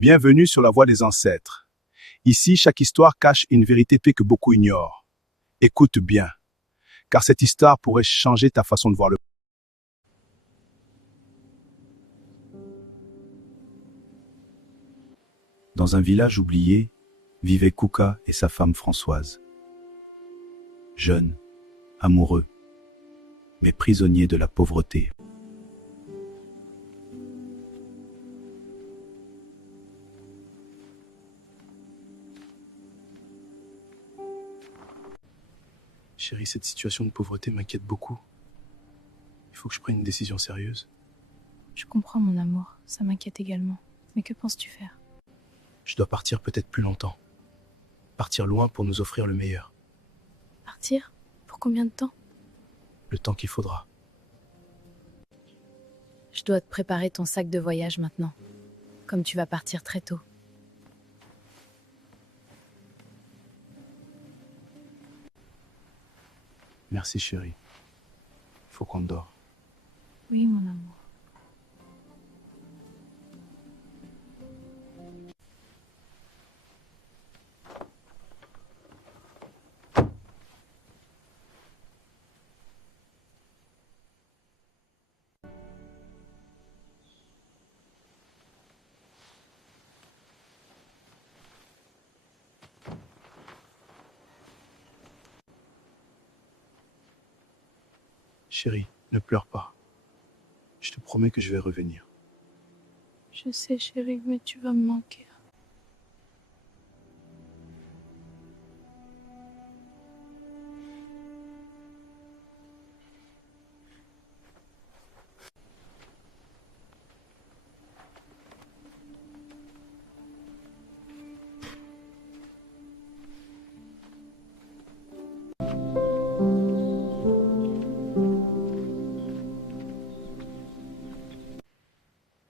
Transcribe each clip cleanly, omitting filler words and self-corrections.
Bienvenue sur la voie des ancêtres. Ici, chaque histoire cache une vérité que beaucoup ignorent. Écoute bien, car cette histoire pourrait changer ta façon de voir le monde. Dans un village oublié, vivaient Kouka et sa femme Françoise. Jeunes, amoureux, mais prisonniers de la pauvreté. Chérie, cette situation de pauvreté m'inquiète beaucoup. Il faut que je prenne une décision sérieuse. Je comprends, mon amour. Ça m'inquiète également. Mais que penses-tu faire? Je dois partir peut-être plus longtemps. Partir loin pour nous offrir le meilleur. Partir? Pour combien de temps? Le temps qu'il faudra. Je dois te préparer ton sac de voyage maintenant. Comme tu vas partir très tôt. Merci chérie. Il faut qu'on dort. Oui, mon amour. Chérie, ne pleure pas. Je te promets que je vais revenir. Je sais, chérie, mais tu vas me manquer.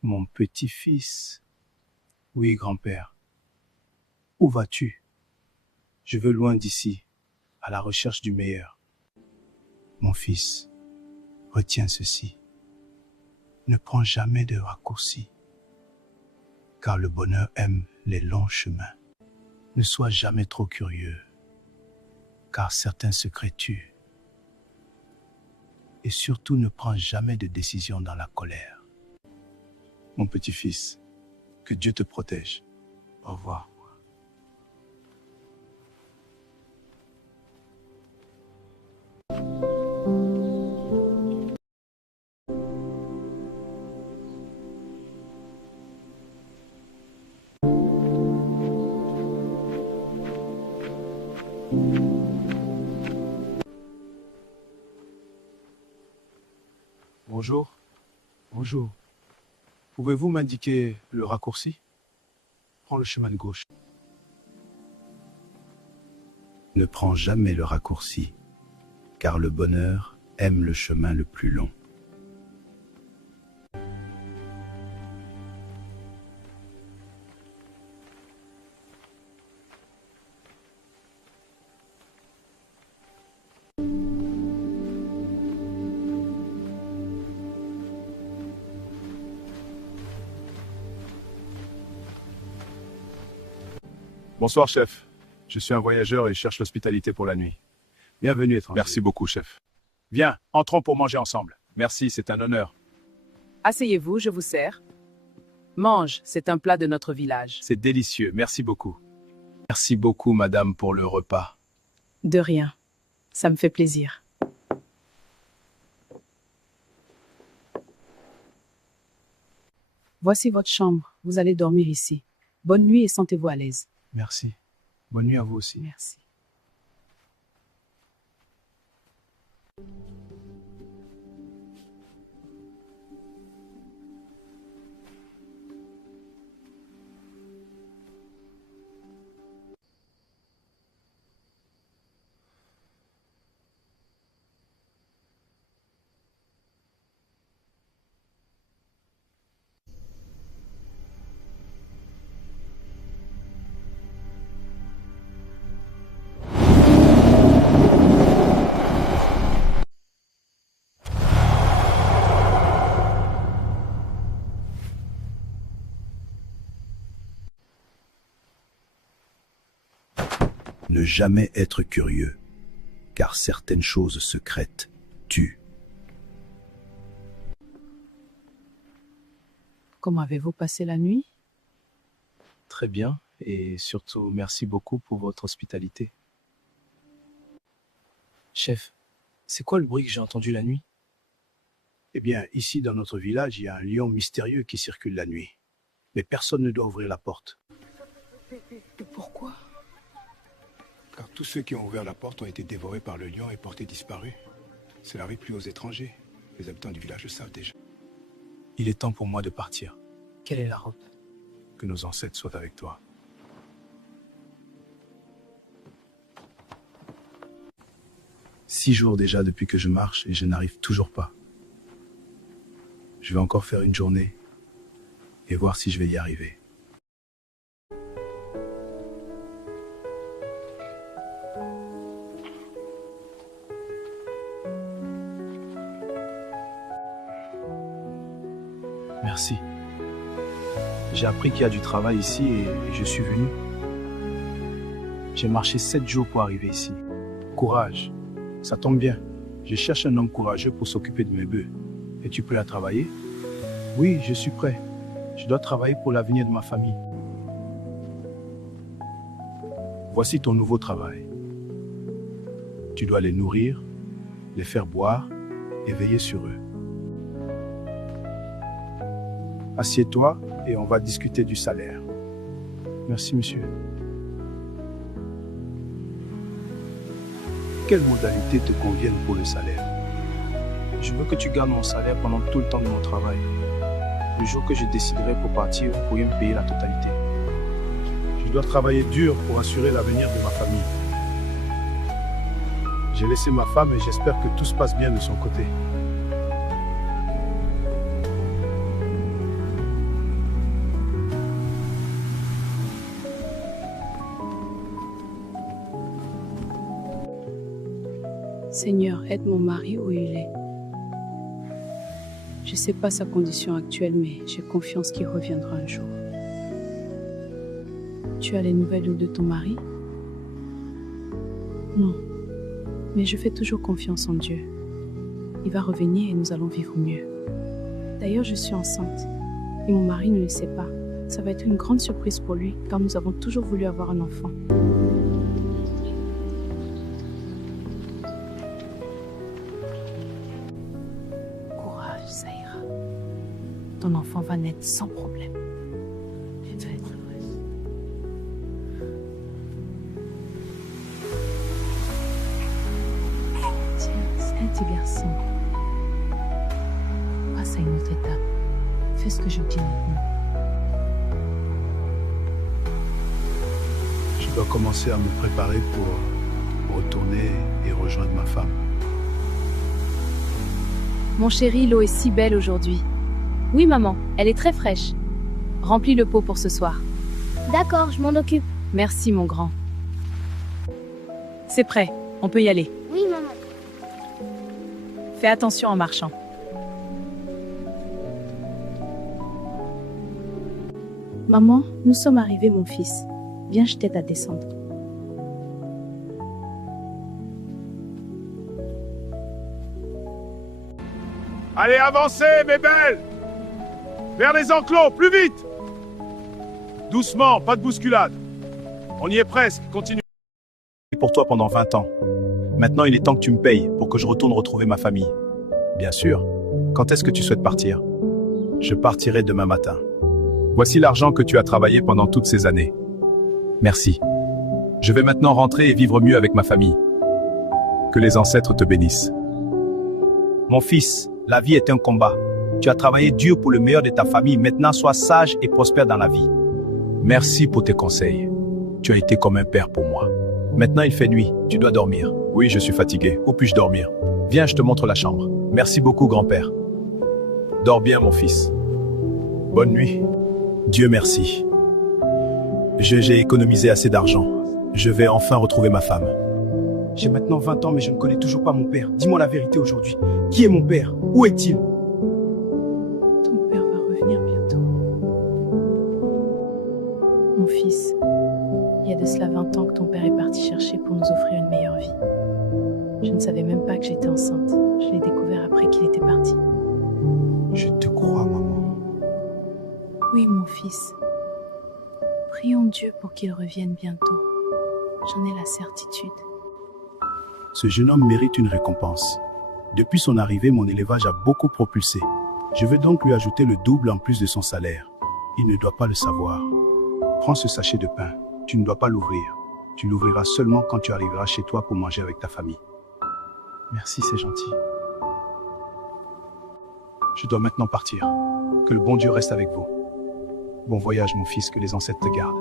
Mon petit-fils. Oui, grand-père. Où vas-tu? Je veux loin d'ici, à la recherche du meilleur. Mon fils, retiens ceci. Ne prends jamais de raccourcis, car le bonheur aime les longs chemins. Ne sois jamais trop curieux, car certains secrets tuent. Et surtout, ne prends jamais de décision dans la colère. Mon petit-fils, que Dieu te protège. Au revoir. Bonjour. Bonjour. Pouvez-vous m'indiquer le raccourci? Prends le chemin de gauche. Ne prends jamais le raccourci, car le bonheur aime le chemin le plus long. Bonsoir, chef. Je suis un voyageur et cherche l'hospitalité pour la nuit. Bienvenue, étranger. Merci beaucoup, chef. Viens, entrons pour manger ensemble. Merci, c'est un honneur. Asseyez-vous, je vous sers. Mange, c'est un plat de notre village. C'est délicieux, merci beaucoup. Merci beaucoup, madame, pour le repas. De rien. Ça me fait plaisir. Voici votre chambre. Vous allez dormir ici. Bonne nuit et sentez-vous à l'aise. Merci. Bonne nuit à vous aussi. Merci. Ne jamais être curieux, car certaines choses secrètes tuent. Comment avez-vous passé la nuit? Très bien, et surtout merci beaucoup pour votre hospitalité. Chef, c'est quoi le bruit que j'ai entendu la nuit? Eh bien, ici dans notre village, il y a un lion mystérieux qui circule la nuit. Mais personne ne doit ouvrir la porte. Et pourquoi? Car tous ceux qui ont ouvert la porte ont été dévorés par le lion et portés disparus. Cela n'arrive plus aux étrangers. Les habitants du village le savent déjà. Il est temps pour moi de partir. Quelle est la route? Que nos ancêtres soient avec toi. Six jours déjà depuis que je marche et je n'arrive toujours pas. Je vais encore faire une journée et voir si je vais y arriver. Merci. J'ai appris qu'il y a du travail ici et je suis venu. J'ai marché 7 jours pour arriver ici. Courage. Ça tombe bien. Je cherche un homme courageux pour s'occuper de mes bœufs. Es-tu prêt à travailler? Oui, je suis prêt. Je dois travailler pour l'avenir de ma famille. Voici ton nouveau travail. Tu dois les nourrir, les faire boire et veiller sur eux. Assieds-toi et on va discuter du salaire. Merci, monsieur. Quelles modalités te conviennent pour le salaire? Je veux que tu gardes mon salaire pendant tout le temps de mon travail. Le jour que je déciderai pour partir, vous pourriez me payer la totalité. Je dois travailler dur pour assurer l'avenir de ma famille. J'ai laissé ma femme et j'espère que tout se passe bien de son côté. Seigneur, aide mon mari où il est. Je ne sais pas sa condition actuelle, mais j'ai confiance qu'il reviendra un jour. Tu as les nouvelles de ton mari? Non, mais je fais toujours confiance en Dieu. Il va revenir et nous allons vivre mieux. D'ailleurs, je suis enceinte et mon mari ne le sait pas. Ça va être une grande surprise pour lui, car nous avons toujours voulu avoir un enfant. Ça ira. Ton enfant va naître sans problème. Tu vas être heureuse. Tiens, c'est un petit garçon. Passe à une autre étape. Fais ce que je dis maintenant. Je dois commencer à me préparer pour retourner et rejoindre ma femme. Mon chéri, l'eau est si belle aujourd'hui. Oui, maman, elle est très fraîche. Remplis le pot pour ce soir. D'accord, je m'en occupe. Merci, mon grand. C'est prêt, on peut y aller. Oui, maman. Fais attention en marchant. Maman, nous sommes arrivés, mon fils. Viens, je t'aide à descendre. Allez, avancez, mes belles! Vers les enclos, plus vite! Doucement, pas de bousculade. On y est presque, continue. Pour toi pendant 20 ans. Maintenant, il est temps que tu me payes pour que je retourne retrouver ma famille. Bien sûr. Quand est-ce que tu souhaites partir? Je partirai demain matin. Voici l'argent que tu as travaillé pendant toutes ces années. Merci. Je vais maintenant rentrer et vivre mieux avec ma famille. Que les ancêtres te bénissent. Mon fils, la vie est un combat. Tu as travaillé dur pour le meilleur de ta famille. Maintenant, sois sage et prospère dans la vie. Merci pour tes conseils. Tu as été comme un père pour moi. Maintenant, il fait nuit. Tu dois dormir. Oui, je suis fatigué. Où puis-je dormir? Viens, je te montre la chambre. Merci beaucoup, grand-père. Dors bien, mon fils. Bonne nuit. Dieu merci. J'ai économisé assez d'argent. Je vais enfin retrouver ma femme. J'ai maintenant 20 ans, mais je ne connais toujours pas mon père. Dis-moi la vérité aujourd'hui. Qui est mon père? Où est-il? Ton père va revenir bientôt. Mon fils, Il y a de cela 20 ans que ton père est parti chercher pour nous offrir une meilleure vie. Je ne savais même pas que j'étais enceinte. Je l'ai découvert après qu'il était parti. Je te crois, maman. Oui, mon fils. Prions Dieu pour qu'il revienne bientôt. J'en ai la certitude. Ce jeune homme mérite une récompense. Depuis son arrivée, mon élevage a beaucoup propulsé. Je veux donc lui ajouter le double en plus de son salaire. Il ne doit pas le savoir. Prends ce sachet de pain. Tu ne dois pas l'ouvrir. Tu l'ouvriras seulement quand tu arriveras chez toi pour manger avec ta famille. Merci, c'est gentil. Je dois maintenant partir. Que le bon Dieu reste avec vous. Bon voyage, mon fils, que les ancêtres te gardent.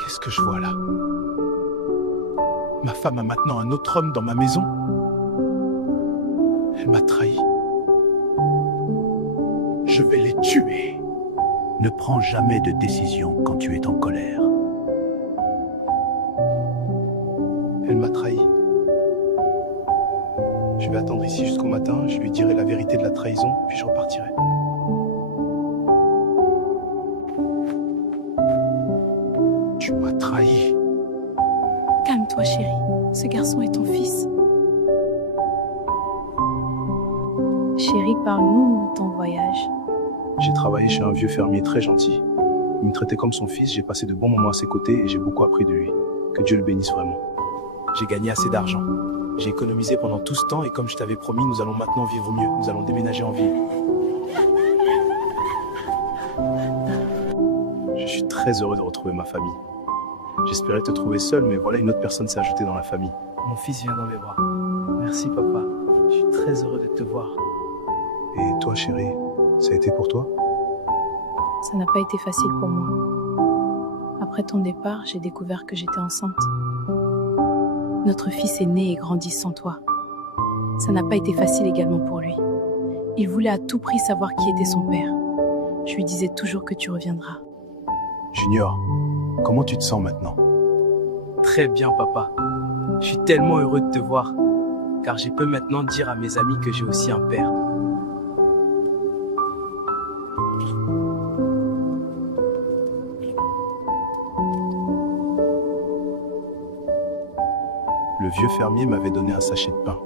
Qu'est-ce que je vois là? Ma femme a maintenant un autre homme dans ma maison? Elle m'a trahi. Je vais les tuer. Ne prends jamais de décision quand tu es en colère. Elle m'a trahi. Je vais attendre ici jusqu'au matin, je lui dirai la vérité de la trahison, puis je repartirai. Tu m'as trahi. Calme-toi, chérie. Ce garçon est ton fils. Chérie, parle-nous de ton voyage. J'ai travaillé chez un vieux fermier très gentil. Il me traitait comme son fils, j'ai passé de bons moments à ses côtés et j'ai beaucoup appris de lui. Que Dieu le bénisse vraiment. J'ai gagné assez d'argent. J'ai économisé pendant tout ce temps et comme je t'avais promis, nous allons maintenant vivre mieux. Nous allons déménager en ville. Je suis très heureux de retrouver ma famille. J'espérais te trouver seul, mais voilà, une autre personne s'est ajoutée dans la famille. Mon fils vient dans mes bras. Merci, papa. Je suis très heureux de te voir. Et toi, chérie, ça a été pour toi? Ça n'a pas été facile pour moi. Après ton départ, j'ai découvert que j'étais enceinte. Notre fils est né et grandi sans toi. Ça n'a pas été facile également pour lui. Il voulait à tout prix savoir qui était son père. Je lui disais toujours que tu reviendras. Junior, comment tu te sens maintenant? Très bien, papa. Je suis tellement heureux de te voir, car je peux maintenant dire à mes amis que j'ai aussi un père. Le vieux fermier m'avait donné un sachet de pain.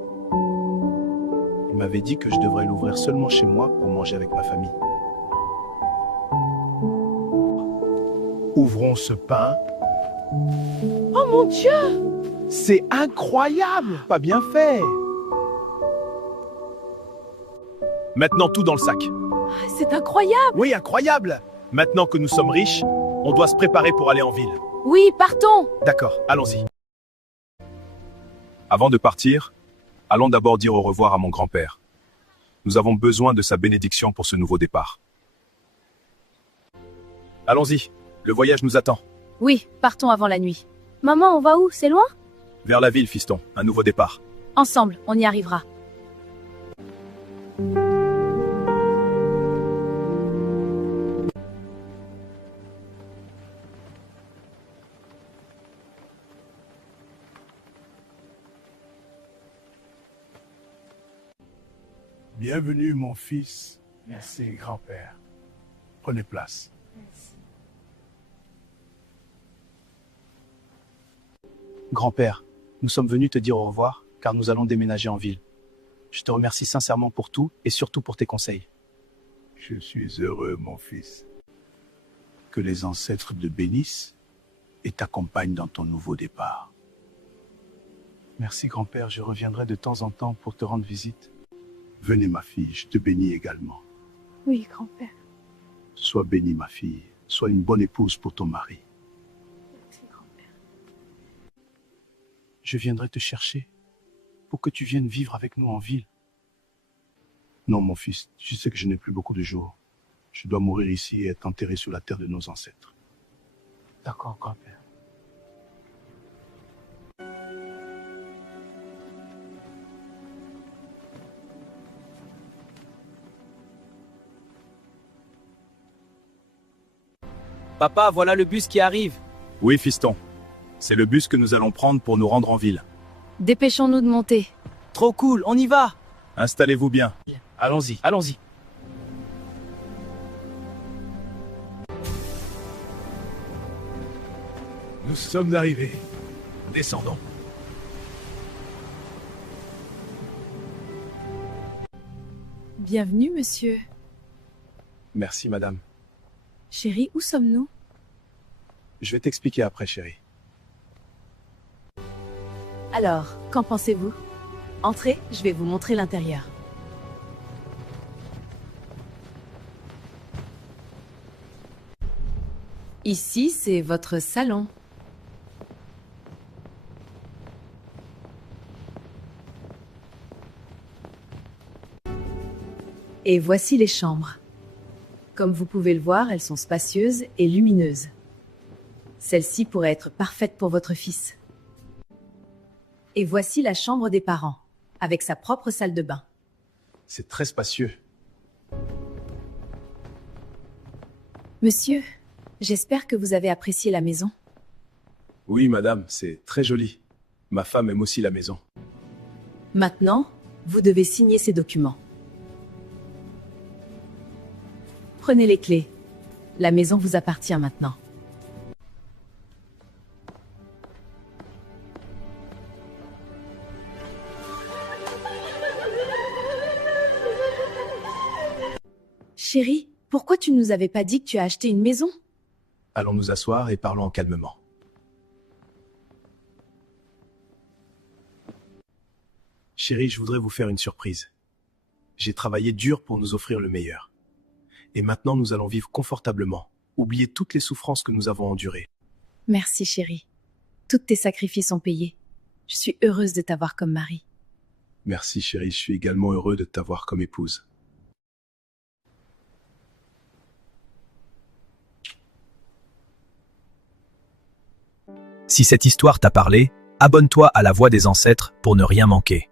Il m'avait dit que je devrais l'ouvrir seulement chez moi pour manger avec ma famille. Ouvrons ce pain. Oh mon Dieu! C'est incroyable! Pas bien fait! Maintenant tout dans le sac. C'est incroyable! Oui, incroyable! Maintenant que nous sommes riches, on doit se préparer pour aller en ville. Oui, partons! D'accord, allons-y. Avant de partir, allons d'abord dire au revoir à mon grand-père. Nous avons besoin de sa bénédiction pour ce nouveau départ. Allons-y, le voyage nous attend. Oui, partons avant la nuit. Maman, on va où? C'est loin? Vers la ville, fiston, un nouveau départ. Ensemble, on y arrivera. Bienvenue, mon fils. Merci, grand-père. Prenez place. Grand-père, nous sommes venus te dire au revoir, car nous allons déménager en ville. Je te remercie sincèrement pour tout, et surtout pour tes conseils. Je suis heureux, mon fils. Que les ancêtres te bénissent et t'accompagnent dans ton nouveau départ. Merci grand-père, je reviendrai de temps en temps pour te rendre visite. Venez ma fille, je te bénis également. Oui, grand-père. Sois bénie ma fille, sois une bonne épouse pour ton mari. Merci, grand-père. Je viendrai te chercher pour que tu viennes vivre avec nous en ville. Non mon fils, tu sais que je n'ai plus beaucoup de jours. Je dois mourir ici et être enterré sous la terre de nos ancêtres. D'accord, grand-père. Papa, voilà le bus qui arrive. Oui, fiston. C'est le bus que nous allons prendre pour nous rendre en ville. Dépêchons-nous de monter. Trop cool, on y va. Installez-vous bien. Allons-y, allons-y. Nous sommes arrivés. Descendons. Bienvenue, monsieur. Merci, madame. Chérie, où sommes-nous? Je vais t'expliquer après, chérie. Alors, qu'en pensez-vous? Entrez, je vais vous montrer l'intérieur. Ici, c'est votre salon. Et voici les chambres. Comme vous pouvez le voir, elles sont spacieuses et lumineuses. Celle-ci pourrait être parfaite pour votre fils. Et voici la chambre des parents, avec sa propre salle de bain. C'est très spacieux. Monsieur, j'espère que vous avez apprécié la maison. Oui, madame, c'est très joli. Ma femme aime aussi la maison. Maintenant, vous devez signer ces documents. Prenez les clés. La maison vous appartient maintenant. Chérie, pourquoi tu ne nous avais pas dit que tu as acheté une maison? Allons nous asseoir et parlons calmement. Chérie, je voudrais vous faire une surprise. J'ai travaillé dur pour nous offrir le meilleur. Et maintenant, nous allons vivre confortablement. Oublier toutes les souffrances que nous avons endurées. Merci chérie. Tous tes sacrifices sont payés. Je suis heureuse de t'avoir comme mari. Merci chérie, je suis également heureux de t'avoir comme épouse. Si cette histoire t'a parlé, abonne-toi à La Voix des Ancêtres pour ne rien manquer.